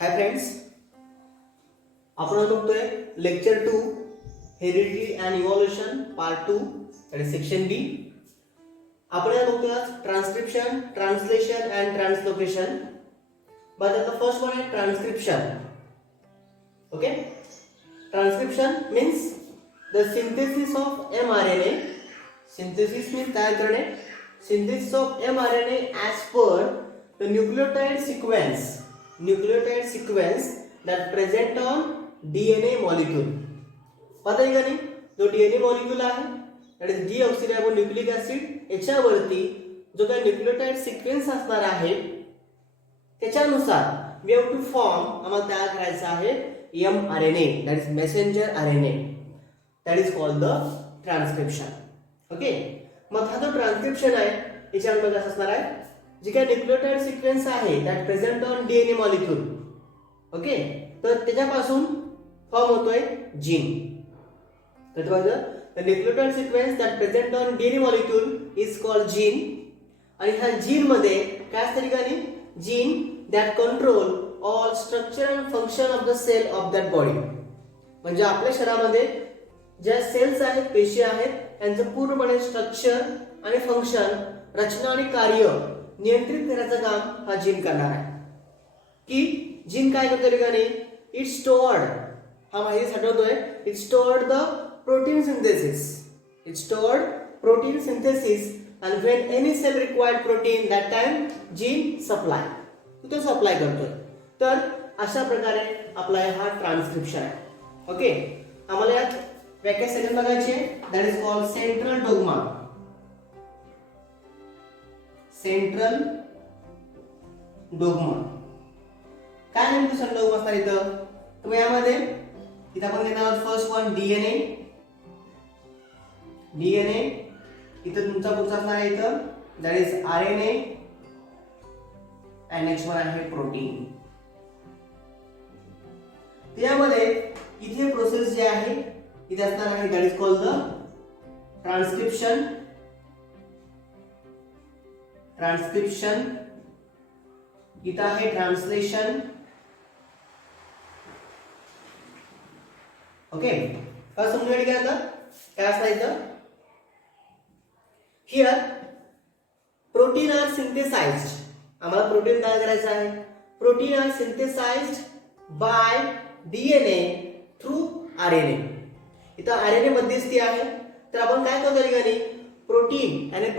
हाय friends, आपण बघतोय lecture 2 heredity and evolution part 2 आणि सेक्शन बी. आपण बघतोय transcription, translation and translocation. But the first one आहे transcription. Okay, transcription means the synthesis of mRNA. Synthesis means तयार करणे. Synthesis of mRNA as per the nucleotide sequence that present on DNA molecule. पता आहे का नाही, जो DNA molecule आहे that is deoxyribonucleic acid याच्यावरती जो काही न्यूक्लियोटाइड सिक्वेन्स असणार आहे त्याच्यानुसार we have to form आम्हाला तयार करायचा आहे mRNA, that is messenger RNA, that is called the transcription. Okay, मग हा जो ट्रान्सक्रिप्शन आहे याच्यामध्ये कसं असणार आहे, जी काही न्यूक्लियोटाइड सिक्वेन्स आहे that present on DNA molecule. Okay, तर त्याच्यापासून फॉर्म होतोय जीन. तर बघा, the nucleotide sequence that present on DNA molecule is called gene. आणि ह्या जीन मध्ये काय असतं ठिकाणी, gene that control all structure and function of the cell of that body. म्हणजे आपल्या शरीरामध्ये ज्या सेल्स आहेत, पेशी आहेत, त्यांचं पूर्णपणे स्ट्रक्चर आणि फंक्शन, रचना आणि कार्य नियंत्रित करायचं काम हा जीन करणार आहे. की जीन काय करतो ठिकाणी, इट स्टोअर्ड, हा माहिती साठवतोय, it stored the protein synthesis and when any cell required protein that time gene supply, तो सप्लाय करतोय. तर अशा प्रकारे आपला हा ट्रान्सक्रिप्शन आहे. ओके, आम्हाला यात व्याख्या सेकंड बघायची आहे, that is called central dogma. Central dogma काय नेमकं सेंट्रल डोग्मा असणार इथं, तुम्ही यामध्ये इथं आपण घेणार आहोत फर्स्ट वन डीएनए. इथं तुमचा पुढचा असणार आहे इथं that is RNA and next one आहे प्रोटीन. त्यामध्ये इथे प्रोसेस जे आहे इथे असणार आहे that is called the transcription. इथं आहे ट्रान्सलेशन. ओके, काय समजून घ्या आता काय असणार इथं. हिअर प्रोटीन आर सिंथेसाइज्ड, आम्हाला प्रोटीन तयार करायचं आहे. Protein are synthesised by DNA through RNA. इथं आरएनए मध्यस्थी आहे. तर आपण काय करतो ठिकाणी, प्रोटीन आणि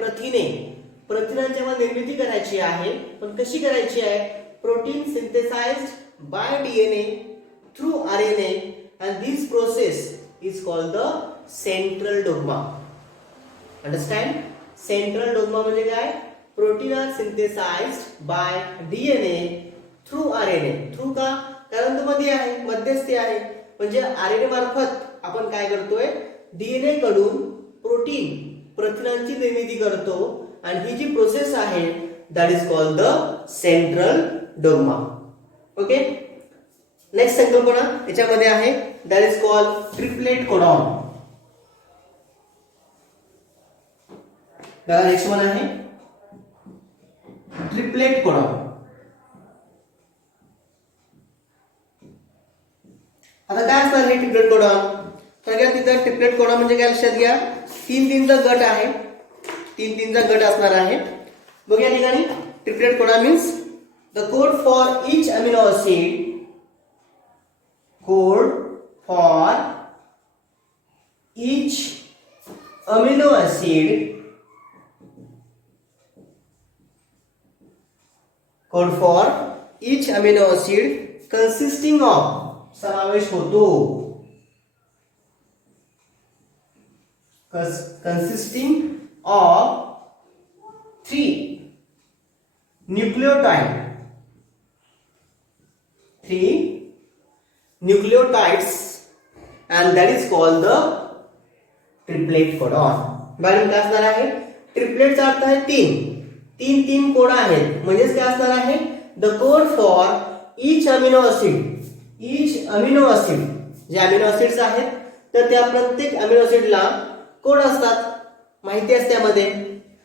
प्रथिनांची आम्हाला निर्मिती करायची आहे. पण कशी करायची आहे, protein synthesised by DNA through RNA and this process is called the central dogma. Understand? Central dogma म्हणजे काय, protein are synthesised by DNA through RNA. Through का, कारण तो मध्ये आहे, मध्यस्थी आहे. म्हणजे आरएनए मार्फत आपण काय करतोय, डीएनए कडून प्रथिनांची निर्मिती करतो. आणि ही जी प्रोसेस आहे that is called the central dogma. Okay, next संकल्पना याच्यामध्ये आहे that is called triplet codon. बघा, नेक्स्ट वन आहे ट्रिपलेट कोडॉन. आता काय असणार हे ट्रिपलेट कोडॉन, तर काय तिथं ट्रिपलेट कोडॉन म्हणजे काय लक्षात घ्या, तीनचा गट आहे. तीनचा गट असणार आहे. बघ या ठिकाणी triplet codon means the code for each amino acid, code for each amino acid, consisting of, समावेश होतो, consisting of 3 nucleotides and that is called the triplet codon. बरं, काय असणार आहे, ट्रिपलेटचा अर्थ आहे तीन कोड आहेत. म्हणजेच काय असणार आहे, the code for each amino acid, जे अमिनो ऍसिड्स आहेत तर त्या प्रत्येक अमिनो ऍसिडला कोड असतात, माहिती असते त्यामध्ये.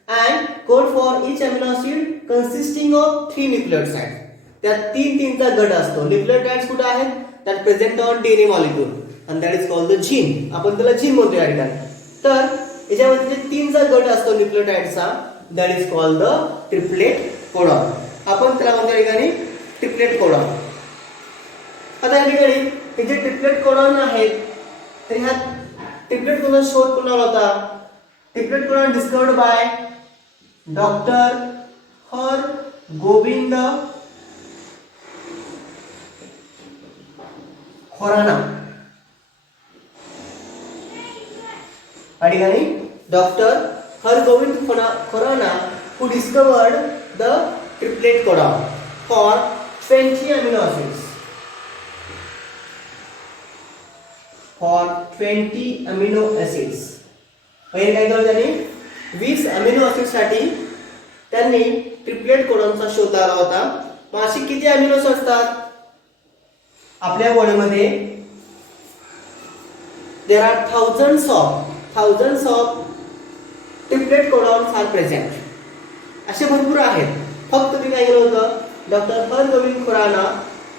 And code for each amino acid consisting of 3 nucleotides. त्यात तीनचा गट असतो. न्यूक्लियोटाइड्स कुठे आहेत? That present on DNA molecule आणि that is called the gene. आपण त्याला जीन म्हणतो या ठिकाणी. तर याच्यामध्ये तीनचा गट असतो न्यूक्लियोटाइडचा, that is called the triplet codon. आपण त्याला म्हणतो या ठिकाणी ट्रिपलेट कोडॉन. आता या ठिकाणी हे जे ट्रिपलेट कोडॉन आहेत, तर ह्या ट्रिपलेट कोडॉन शोध कोणाला होता? Triplet codon discovered by doctor Har Gobind Khorana. या ठिकाणी doctor Hargobind Khorana who discovered the triplet codon for 20 amino acids. For 20 amino acids. पहिले काय केलं त्यांनी? 20 अमिनो ऍसिड साठी त्यांनी ट्रिपलेट कोडॉनचा शोध लावला होता. मग अशी किती अमिनोस असतात आपल्या बॉडीमध्ये? there are thousands of triplet codons are present. असे भरपूर आहेत. फक्त ते काय केलं होतं? Doctor Hargobind Khorana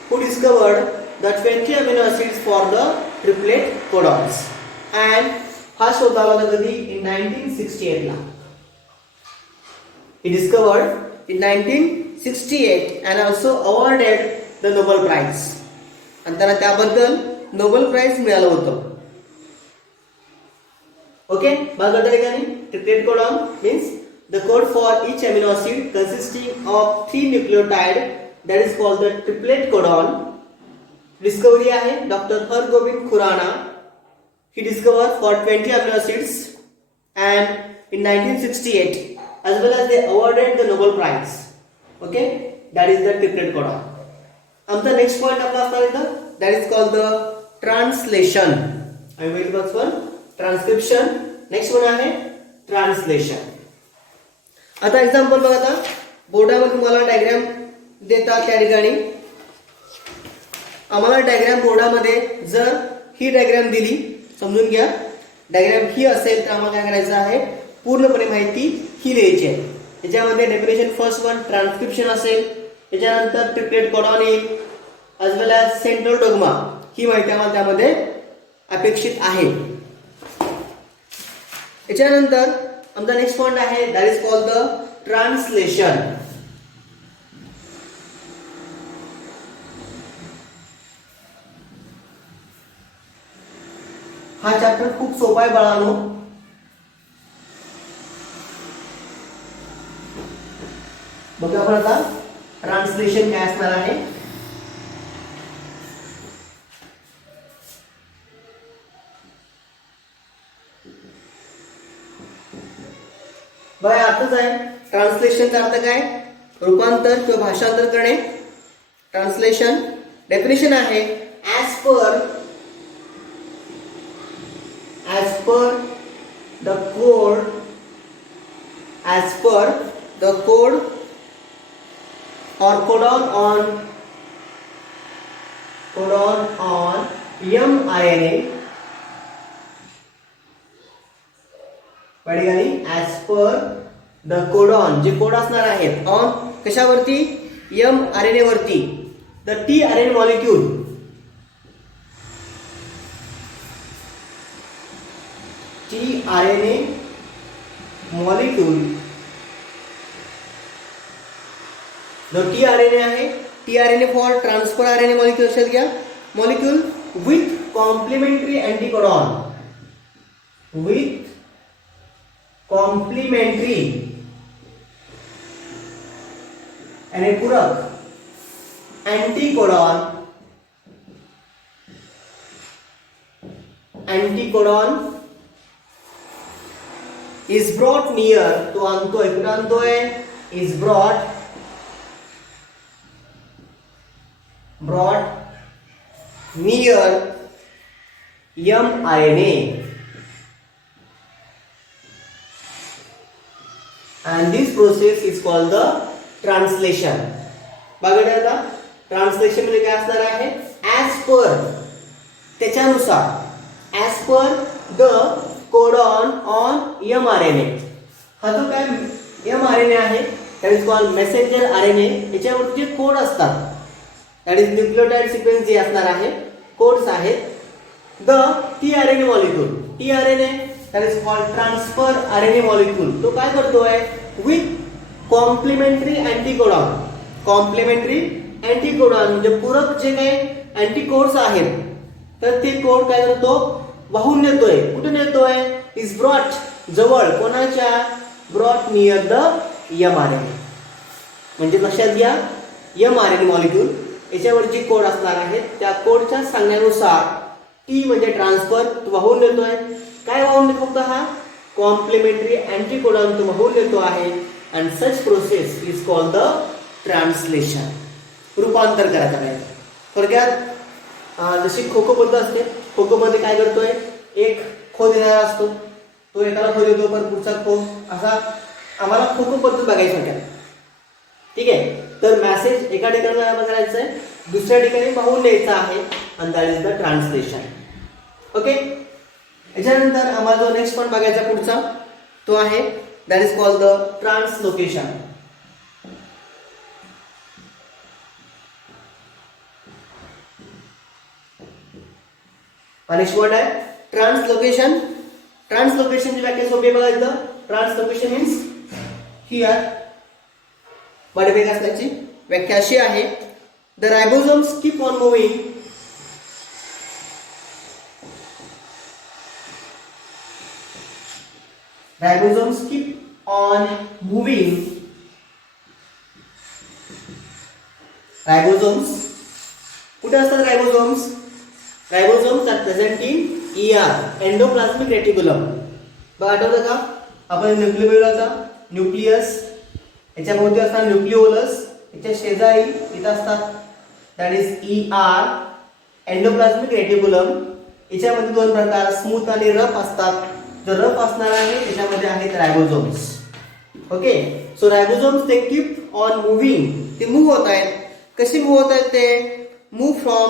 who discovered the 20 amino acids for the triplet codons. and हा शोध लावला होता कधी? in 1968 ला. he discovered in 1968 and also awarded the Nobel Prize. आणि त्याला त्याबद्दल नोबेल प्राइज मिळालं होतं. ओके, बघा त्या ठिकाणी triplet codon means the code for each amino acid consisting of 3 nucleotide, that is called the triplet codon. Discovery आहे doctor Hargobind Khorana. he discovered for 20 amino acids and in 1968 as well as they awarded the Nobel Prize. Okay, that is the triplet codon. आमचा next point आपला असणार आहे that is called the translation. I will wait for one transcription. Next one आहे translation. आता example बघा. आता बोर्डावर तुम्हाला diagram देतात. त्या ठिकाणी आम्हाला डायग्राम बोर्डामध्ये जर ही डायग्राम दिली, समजून घ्या डायग्राम ही असेल तर आम्हाला काय करायचं आहे? पूर्णपणे माहिती ही लिहायची आहे. याच्यामध्ये डेफिनेशन फर्स्ट वन ट्रान्सक्रिप्शन असेल, त्याच्यानंतर ट्रिपलेट कोडॉन येईल, as well as central dogma. ही माहिती आम्हाला त्यामध्ये अपेक्षित आहे. याच्यानंतर आमचा नेक्स्ट पॉइंट आहे that is called the translation. हा चॅप्टर खूप सोपा आहे बाळांनो. बघा आपण आता ट्रान्सलेशन काय असणार आहे. बघा अर्थच आहे ट्रान्सलेशनचा अर्थ काय? रूपांतर किंवा भाषांतर करणे. ट्रान्सलेशन डेफिनेशन आहे as per the code or codon on mRNA. पडीगानी as per the codon जे कोड असणार आहेत ऑन कशावरती? mRNA वरती. the tRNA molecule tRNA molecule. the tRNA आहे tRNA for transfer RNA molecule असेल घ्या. molecule with complementary anticodon. with complementary आणि पूरक anticodon is brought near. तो आणतोय कुठं आणतोय? is brought near mRNA and this process is called the translation. बघा आता ट्रान्सलेशन म्हणजे काय असणार आहे? as per त्याच्यानुसार as per the codon on mRNA. हा तो काय mRNA आहे that is called messenger RNA. याच्यावरती जे कोड असतात दॅट इज न्यूक्लियोटाइड सिक्वेन्स जे असणार आहे, कोड्स आहेत. The tRNA molecule, tRNA that is called transfer RNA molecule, तो काय करतोय विथ कॉम्प्लिमेंटरी अँटीकोडॉन. कॉम्प्लिमेंटरी अँटीकोडॉन म्हणजे पूरक जे काही अँटीकोड्स आहेत तर ते कोड काय करतो, वाहून नेतोय. कुठे नेतोय, इज ब्रॉट, जवळ, कोणाच्या, ब्रॉट नियर द mRNA. म्हणजे लक्षात घ्या mRNA मॉलिक्यूल याच्यावर जी कोड असणार आहे त्या कोडच्या सांगण्यानुसार टी म्हणजे ट्रान्सफर, तो वाहून नेतोय. काय वाहून नेतो, फक्त हा कॉम्प्लिमेंटरी अँटीकोडॉन तो वाहून नेतो आहे. And such process is called the translation. रूपांतर करायचं आहे. थोडक्यात जशी खो खो पद्धत असते, खो खो मध्ये काय करतोय, एक खो देणारा असतो, तो एकाला खो देतो पण पुढचा खो, असा आम्हाला खो खो पद्धत बघायची होत्या. ठीक आहे, तर मेसेज एका ठिकाणी करायचं आहे, दुसऱ्या ठिकाणी वाहून न्यायचं आहे, आणि that is the translation. Okay, याच्यानंतर आम्हाला जो नेक्स्ट पॉईंट बघायचा पुढचा तो आहे that is called the translocation. Next word आहे ट्रान्सलोकेशन. ट्रान्सलोकेशनची व्याख्या सोपी बघायचं. ट्रान्सलोकेशन मीन्स हिअर बरेपैकी असल्याची व्याख्या अशी आहे, the ribosomes keep on moving ribosomes keep on moving. Ribosomes कुठे असतात ribosomes, ribosomes are present in endoplasmic reticulum. बघा आठवतं का, आपण न्यूक्लियोलसचा न्यूक्लियस, याच्या भोवती असतात न्यूक्लिओलस, याच्या शेजारी इथं असतात दॅट इज एंडोप्लाझ्मिक रेटिक्युलम. याच्यामध्ये दोन प्रकार, स्मूथ आणि रफ असतात. जो रफ असणार आहे त्याच्यामध्ये आहेत रायबोसोम्स. ओके, सो रायबोसोम्स ते कीप ऑन मुव्हिंग, ते मूव्ह होत आहेत. कशी मूव्ह होत आहेत, ते move from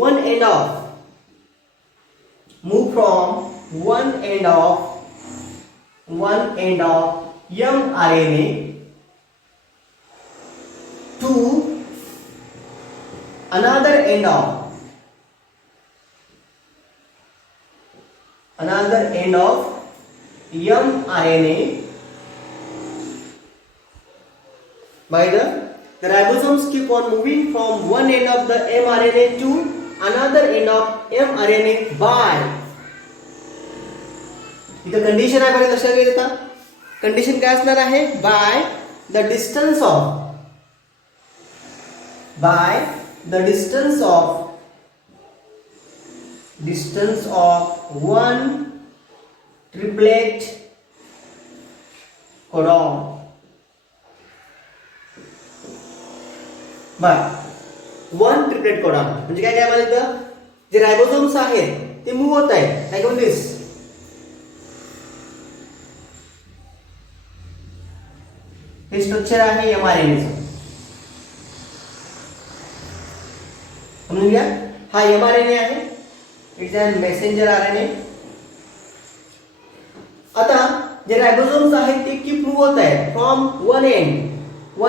one end of mRNA to another end of mRNA by the ribosomes keep on moving from one end of the mRNA to another end of mRNA by, इथं condition आहे बघा, लक्षात घेता condition काय असणार आहे, bye the distance of one triplet codon. One triplet codon म्हणजे काय काय म्हणायचं, जे रायबोसोम्स आहेत ते मूव्ह होत आहेत. लाईक ऑन दिस, हे स्ट्रक्चर आहे mRNA चं. समजून घ्या, हा mRNA आहे, इट्स अ मेसेंजर RNA. आता जे रायबोसोम्स आहेत ते कीप मूव्ह होत आहेत फ्रॉम वन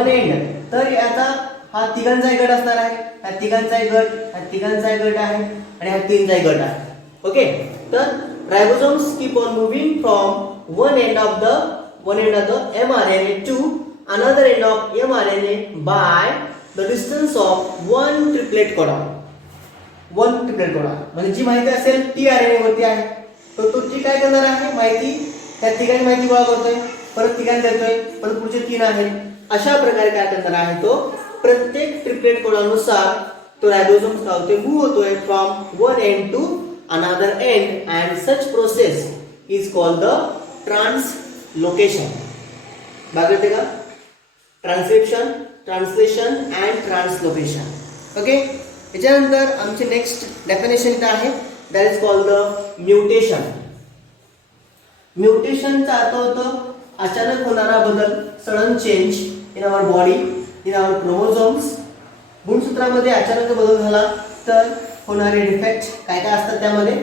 एंड. तर आता हा तिघांचाही गट असणार आहे, हा तिघांचाही गट आहे, आणि हा तीनचाही गट आहे. ओके, तर ribosomes keep on moving from one end of the mRNA to another end of mRNA by the distance of one triplet codon. म्हणजे जी माहिती असेल tRNA वरती आहे, तर तो ती काय करणार आहे, माहिती त्या तिघांची माहिती गोळा करतोय, परत तिघांना देतोय, परत पुढचे तीन आहेत. अशा प्रकारे काय करणार आहे, तो प्रत्येक ट्रिपलेट कोडॉनुसार तो रायबोसोम्स लावतोय, मूव्ह होतोय from one end to another end, and such process is called the translocation. बघते का, transcription, translation and translocation. Okay, याच्यानंतर आमचे नेक्स्ट डेफिनेशन इथं आहे that is called the mutation. म्युटेशनचा अर्थ होतो अचानक होणारा बदल, sudden change in our body, in our chromosomes. गुणसूत्रामध्ये अचानक बदल झाला तर होणारे डिफेक्ट काय काय असतात त्यामध्ये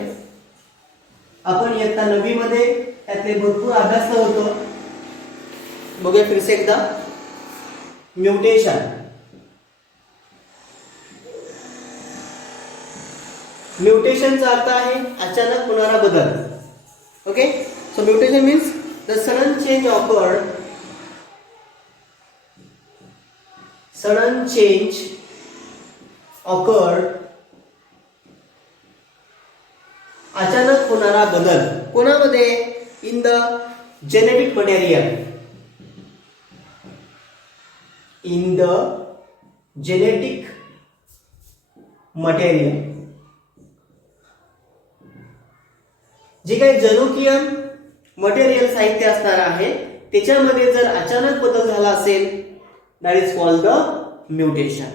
आपण इयत्ता 9वी मध्ये त्यातले भरपूर अभ्यास होतो. बघूया फिरसे एकदा. म्युटेशन. म्युटेशनचा अर्थ आहे अचानक होणारा बदल. Okay, so mutation means the sudden change awkward, sudden change awkward, अचानक होणारा बदल कोणामध्ये? In the genetic material, in the genetic material. जे काही जनुकीय मटेरियल साहित्य असणार आहे त्याच्यामध्ये जर अचानक बदल झाला असेल, that is called the mutation.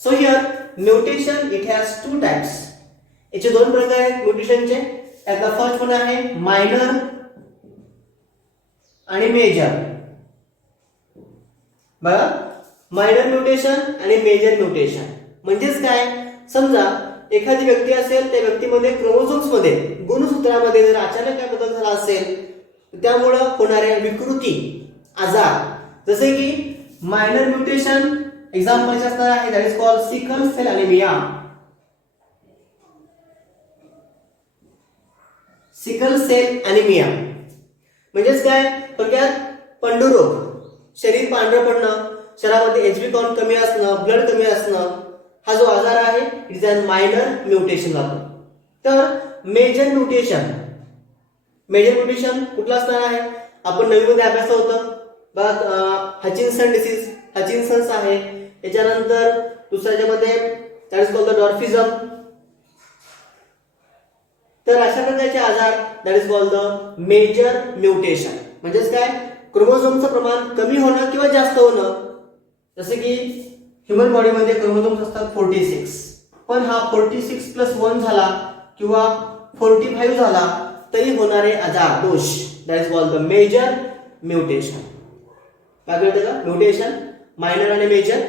So here mutation it has two types. याचे दोन प्रकार आहेत म्युटेशनचे. त्यातला फर्स्ट वन आहे मायनर आणि मेजर. बघा, मायनर म्युटेशन आणि मेजर म्युटेशन म्हणजेच काय? समजा एखादी व्यक्ती असेल, त्या व्यक्तीमध्ये क्रोमोझोम्स मध्ये, गुणसूत्रामध्ये जर अचानक काय बदल झाला असेल त्यामुळे होणाऱ्या विकृती, आजार, जसे की मायनर म्युटेशन एक्झाम्पल असणार आहे that is called sickle cell anaemia. Sickle cell anaemia म्हणजेच काय? थोडक्यात पंडुरोग, शरीर पांढरं पडणं, शरीरामध्ये एचबी काउंट कमी असणं, ब्लड कमी असणं, हा जो आजार आहे it is a minor mutation जातो. तर मेजर म्युटेशन, मेजर म्युटेशन कुठलं असणार आहे? आपण नवीमध्ये अभ्यासलं होतं बघा, हचिन्सन डिसीज, हचिन्सन्स आहे. त्याच्यानंतर दुसऱ्याच्यामध्ये that is called the dwarfism. तर अशा प्रकारचे आजार that is called the major mutation. म्हणजेच काय? क्रोमोझोमचं प्रमाण कमी होणं किंवा जास्त होणं. जसे की ह्युमन बॉडीमध्ये क्रोमोझोम्स असतात 46, पण हा 46+1 झाला किंवा 45 झाला तरी होणारे आजार, दोष, that is called the major mutation. काय कळतं का? म्युटेशन मायनर आणि मेजर.